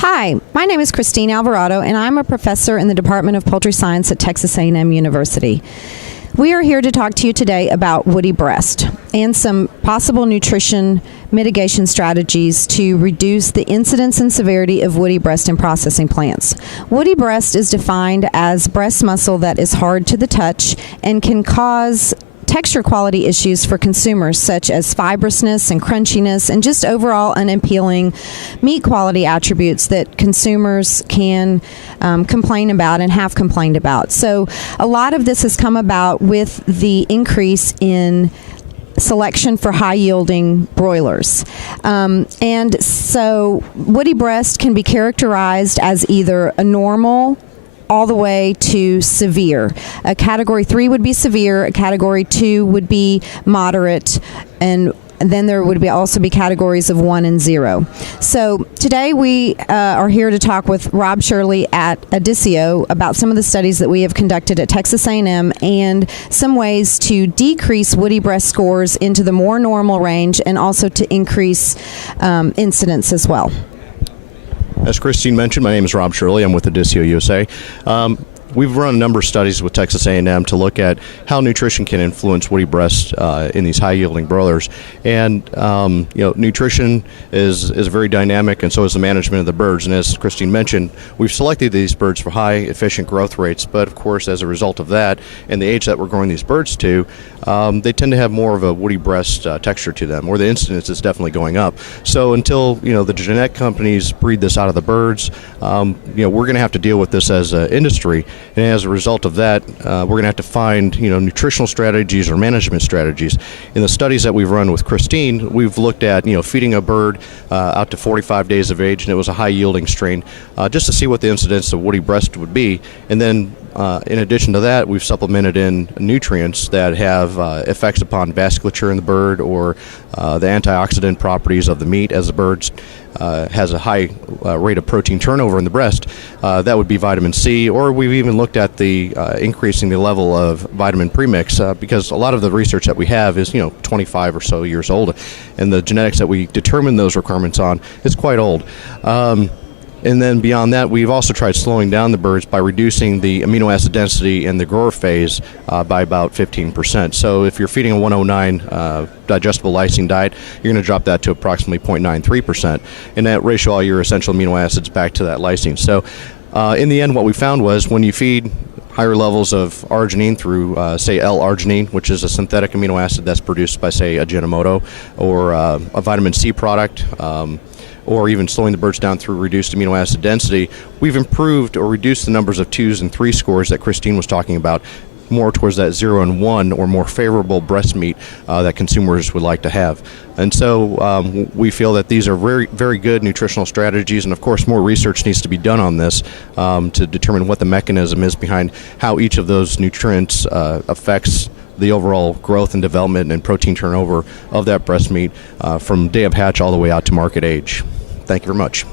Hi, my name is Christine Alvarado, and I'm a professor in the Department of Poultry Science at Texas A&M University. We are here to talk to you today about woody breast and some possible nutrition mitigation strategies to reduce the incidence and severity of woody breast in processing plants. Woody breast is defined as breast muscle that is hard to the touch and can cause texture quality issues for consumers, such as fibrousness and crunchiness and just overall unappealing meat quality attributes that consumers can complain about and have complained about. So a lot of this has come about with the increase in selection for high-yielding broilers. And so woody breast can be characterized as either a normal all the way to severe. A category 3 would be severe, a category 2 would be moderate, and then there would also be categories of 1 and 0. So today we are here to talk with Rob Shirley at Adisseo about some of the studies that we have conducted at Texas A&M and some ways to decrease woody breast scores into the more normal range and also to increase incidence as well. As Christine mentioned, my name is Rob Shirley. I'm with Adisseo USA. We've run a number of studies with Texas A&M to look at how nutrition can influence woody breast in these high-yielding broilers. And nutrition is very dynamic, and so is the management of the birds. And as Christine mentioned, we've selected these birds for high, efficient growth rates. But of course, as a result of that, and the age that we're growing these birds to, they tend to have more of a woody breast texture to them, or the incidence is definitely going up. So until the genetic companies breed this out of the birds, we're going to have to deal with this as an industry. And as a result of that, we're going to have to find nutritional strategies or management strategies. In the studies that we've run with Christine, we've looked at feeding a bird out to 45 days of age, and it was a high-yielding strain, just to see what the incidence of woody breast would be. And then in addition to that, we've supplemented in nutrients that have effects upon vasculature in the bird or the antioxidant properties of the meat as the bird has a high rate of protein turnover in the breast. That would be vitamin C, or we've even looked at the increasing the level of vitamin premix because a lot of the research that we have is 25 or so years old, and the genetics that we determine those requirements on is quite old. And then beyond that, we've also tried slowing down the birds by reducing the amino acid density in the grower phase by about 15%. So if you're feeding a 109 digestible lysine diet, you're going to drop that to approximately 0.93%. And that ratio all your essential amino acids back to that lysine. So in the end, what we found was when you feed higher levels of arginine through, say, L-arginine, which is a synthetic amino acid that's produced by, say, Ajinomoto, or a vitamin C product, or even slowing the birds down through reduced amino acid density, we've improved or reduced the numbers of 2s and 3 scores that Christine was talking about, more towards that 0 and 1 or more favorable breast meat that consumers would like to have. And so we feel that these are very, very good nutritional strategies, and of course more research needs to be done on this to determine what the mechanism is behind how each of those nutrients affects the overall growth and development and protein turnover of that breast meat from day of hatch all the way out to market age. Thank you very much.